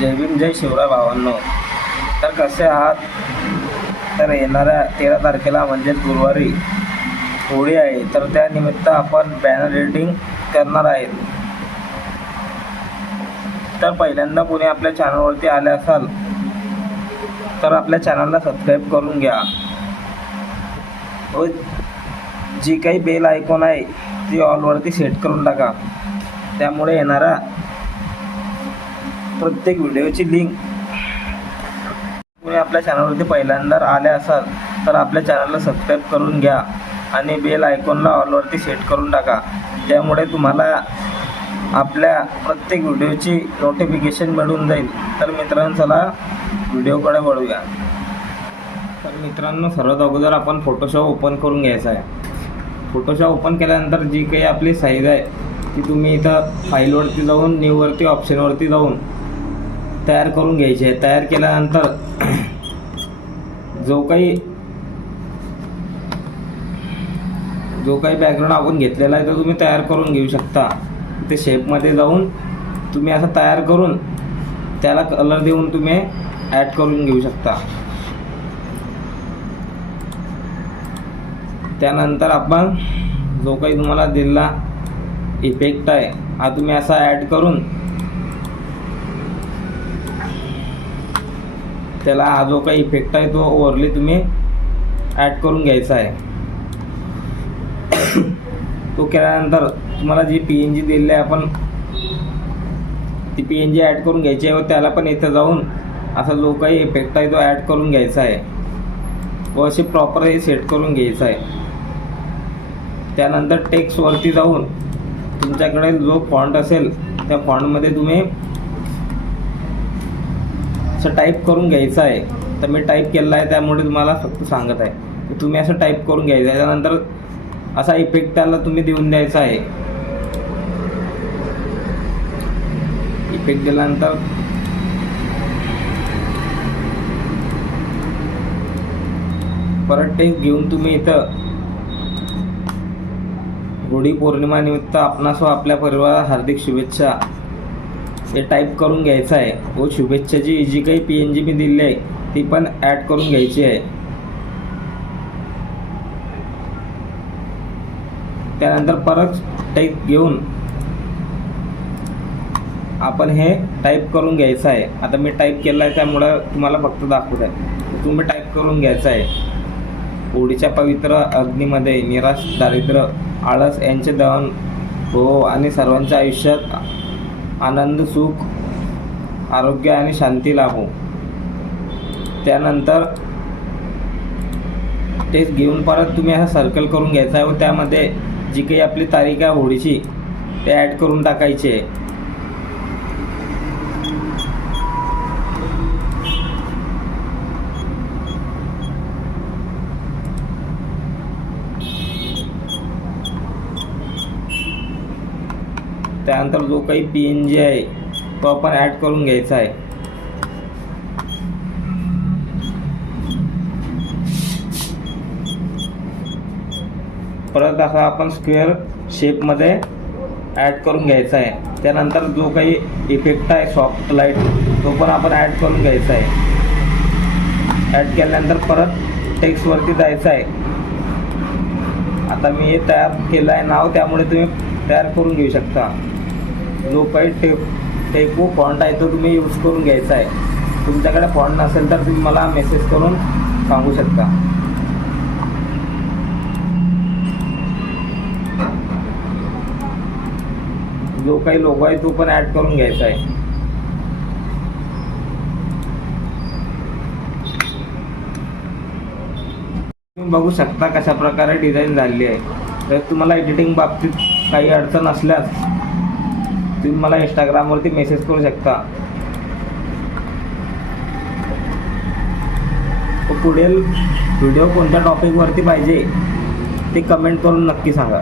जय भीम जय शिवराय भावांनो. तर कसे आहात? तर येणाऱ्या 13 तारखेला म्हणजे गुरुवारी होळी आहे, तर त्यानिमित्त आपण बॅनर एडिटिंग करणार आहेत. तर पहिल्यांदा कोणी आपल्या चॅनलवरती आले असाल तर आपल्या चॅनलला सबस्क्राईब करून घ्या व जी काही बेल आयकॉन आहे ती ऑलवरती सेट करून टाका. त्यामुळे येणारा प्रत्येक व्हिडिओची लिंक कोणी आपल्या चॅनलवरती पहिल्यांदा आले असाल तर आपल्या चॅनलला सबस्क्राईब करून घ्या आणि बेल आयकॉनला ऑलवरती सेट करून टाका. त्यामुळे तुम्हाला आपल्या प्रत्येक व्हिडिओची नोटिफिकेशन मिळून जाईल. तर मित्रांनो, चला व्हिडिओकडे वळूया. तर मित्रांनो, सर्वात अगोदर आपण फोटोशॉप ओपन करून घ्यायचा आहे. फोटोशॉप ओपन केल्यानंतर जी काही आपली साईज आहे ती तुम्ही इथं फाईलवरती जाऊन न्यूवरती ऑप्शनवरती जाऊन तयार करून घ्यायची आहे. तयार केल्यानंतर जो काही बॅकग्राऊंड आपण घेतलेला आहे तो तुम्ही तयार करून घेऊ शकता. ते शेपमध्ये जाऊन तुम्ही असं तयार करून त्याला कलर देऊन तुम्ही ॲड करून घेऊ शकता. त्यानंतर आपण जो काही तुम्हाला दिलेला इफेक्ट आहे हा तुम्ही असा ॲड करून त्याला हा जो काही इफेक्ट आहे तो ओव्हरली तुम्ही ॲड करून घ्यायचा आहे. तो केल्यानंतर तुम्हाला जी PNG दिलेली आहे आपण ती PNG ॲड करून घ्यायची आहे व त्याला पण इथं जाऊन असा जो काही इफेक्ट आहे तो ॲड करून घ्यायचा आहे व अशी प्रॉपर हे सेट करून घ्यायचं आहे. त्यानंतर टेक्स्टवरती जाऊन तुमच्याकडे जो फॉन्ट असेल त्या फॉन्टमध्ये तुम्ही असं टाईप करून घ्यायचं आहे. तर मी टाईप केलेलं आहे त्यामुळे तुम्हाला फक्त सांगत आहे. तर तुम्ही असं टाईप करून घ्यायचं आहे. त्यानंतर असा इफेक्ट त्याला तुम्ही देऊन द्यायचा आहे. इफेक्ट दिल्यानंतर परत टेक्स्ट घेऊन तुम्ही इथं गुढी पौर्णिमा निमित्त आपणास व आपल्या परिवाराला हार्दिक शुभेच्छा हे टाईप करून घ्यायचं आहे व शुभेच्छाची जी काही PNG मी दिली आहे ती पण ॲड करून घ्यायची आहे. त्यानंतर परत टेक्स्ट घेऊन आपण हे टाईप करून घ्यायचं आहे. आता मी टाईप केलं आहे त्यामुळं तुम्हाला फक्त दाखवत आहे. तुम्ही टाईप करून घ्यायचं आहे. होळीच्या पवित्र अग्नीमध्ये निराश, दारिद्र्य, आळस यांचे दहन हो आणि सर्वांच्या आयुष्यात आनंद, सुख, आरोग्य आणि शांती लाभो. त्यानंतर टेक्स्ट घेऊन परत तुम्ही असं सर्कल करून घ्यायचं आहे व त्यामध्ये जी काही आपली तारीख आहे होळीची ते ॲड करून टाकायची आहे. त्यानंतर जो काही PNG आहे तो आपण ॲड करून घ्यायचा आहे. परत असा आपण स्क्वेअर शेपमध्ये ॲड करून घ्यायचा आहे. त्यानंतर जो काही इफेक्ट आहे सॉफ्ट लाईट तो पण आपण ॲड करून घ्यायचा आहे. ॲड केल्यानंतर परत टेक्स्टवरती जायचं आहे. आता मी हे तयार केलं आहे नाव, त्यामुळे तुम्ही तयार करून घेऊ शकता. जो काही टेपो फॉन्ट आहे तो तुम्ही यूज करून घ्यायचा आहे. तुमच्याकडे फॉन्ट नसेल तर तुम्ही मला मेसेज करून सांगू शकता. जो काही लोगो आहे तो पण ॲड करून घ्यायचा आहे. तुम्ही बघू शकता कशा प्रकारे डिझाईन झालेली आहे. तर तुम्हाला एडिटिंग बाबतीत काही अडचण असल्यास तुम्ही मला इंस्टाग्रामवरती मेसेज करू शकता. पुढील व्हिडिओ कोणत्या टॉपिकवरती पाहिजे ते कमेंट करून नक्की सांगा.